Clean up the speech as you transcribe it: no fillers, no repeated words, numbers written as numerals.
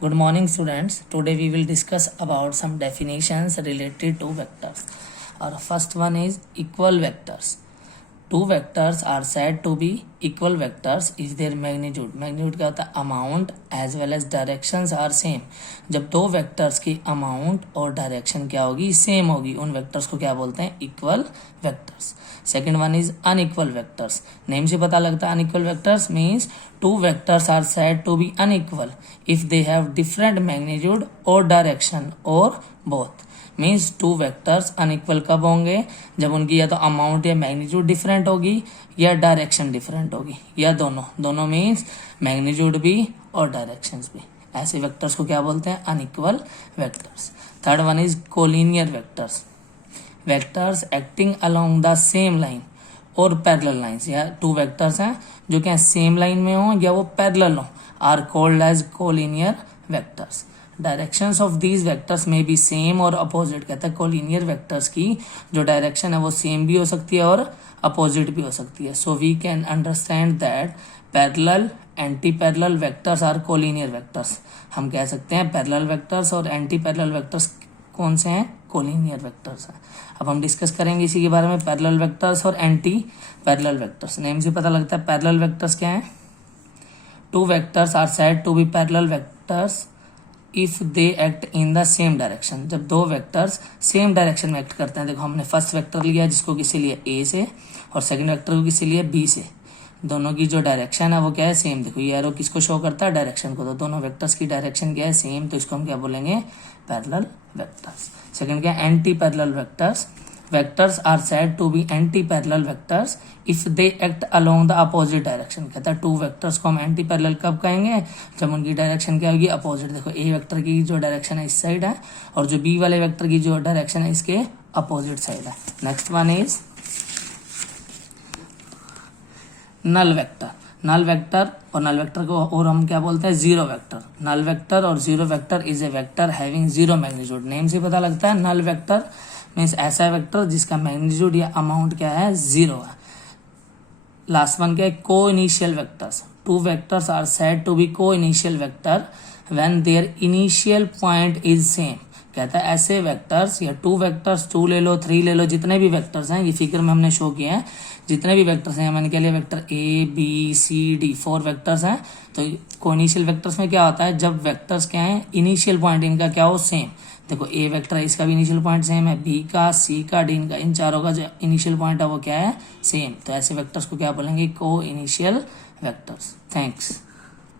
Good morning, students. Today we will discuss about some definitions related to vectors. Our first one is equal vectors. Two vectors are said to be equal vectors if their magnitude. Magnitude क्या होता है? Amount as well as directions are same. जब दो vectors की amount और direction क्या होगी? Same होगी. उन vectors को क्या बोलते हैं? Equal vectors. Second one is unequal vectors. Name से पता लगता है unequal vectors means two vectors are said to be unequal if they have different magnitude or direction or both. Means two vectors unequal कब होंगे? जब उनकी या तो अमाउंट या मैग्नीट्यूड डिफरेंट होगी या डायरेक्शन डिफरेंट होगी, या दोनों मीन्स मैग्नीट्यूड भी और डायरेक्शंस भी. ऐसे वेक्टर्स को क्या बोलते हैं? Unequal vectors. Third one is collinear vectors. Vectors acting along the same line और पैरेलल लाइंस, या टू वेक्टर्स हैं जो क्या सेम लाइन में हो या वो पैरेलल हो, are called as collinear vectors. Directions of these vectors में भी सेम और अपोजिट. कहता है कोलिनियर वेक्टर्स की जो डायरेक्शन है वो सेम भी हो सकती है और अपोजिट भी हो सकती है. So we can understand that parallel anti parallel vectors are collinear vectors. हम कह सकते हैं पैरेलल वेक्टर्स और एंटी पैरेलल वेक्टर्स कौन से हैं? कोलिनियर वेक्टर्स हैं. अब हम डिस्कस करेंगे इसी के बारे में, पैरेलल वेक्टर्स और एंटी पैरेलल वेक्टर्स. नेम से पता लगता है पैरेलल वेक्टर्स क्या है? Two vectors are said to be parallel vectors if they act in the same direction. जब दो वेक्टर्स सेम डायरेक्शन में एक्ट करते हैं. देखो हमने फर्स्ट वेक्टर लिया जिसको किसी लिए ए से और सेकंड वेक्टर को किसी लिए बी से. दोनों की जो डायरेक्शन है वो क्या है? सेम. देखो ये एरो किसको शो करता है? डायरेक्शन को. तो दोनों वेक्टर्स की डायरेक्शन क्या है? सेम. तो इसको हम क्या बोलेंगे? Parallel vectors. सेकंड क्या है? Anti parallel vectors. Vectors are said to be anti parallel vectors if they act along the opposite direction. कहता है टू वेक्टर्स को हम एंटी पैरेलल कब कहेंगे? जब उनकी डायरेक्शन क्या होगी? अपोजिट. देखो ए वेक्टर की जो डायरेक्शन है इस साइड है और जो बी वाले वेक्टर की जो डायरेक्शन है इसके अपोजिट साइड है. Next one is null vector. Null vector और नल वेक्टर को और हम क्या बोलते हैं? Zero vector. नल वेक्टर और zero vector is a vector having zero magnitude. Name से पता लगता है नल वेक्टर मीन्स ऐसा वेक्टर जिसका मैग्नीट्यूड या अमाउंट क्या है? जीरो है. लास्ट वन क्या है? Coinitial vectors. Two vectors are said to be coinitial vector when their initial point is same. कहता है ऐसे वेक्टर्स या टू वेक्टर्स, 2 ले लो 3 ले लो, जितने भी वेक्टर्स हैं ये फिगर में हमने शो किए हैं. जितने भी वेक्टर्स हैं मैंने क्या लिया? Vector A B C D, 4 vectors हैं. तो को इनिशियल वेक्टर्स में क्या होता है? जब वेक्टर्स क्या है? इनिशियल पॉइंट इनका क्या हो? सेम. देखो ए वेक्टर है इसका भी इनिशियल पॉइंट सेम है, बी का, सी का, डी का, इन चारों का जो इनिशियल पॉइंट है वो क्या है? सेम. तो ऐसे वेक्टर्स को क्या बोलेंगे? को इनिशियल वेक्टर्स. थैंक्स.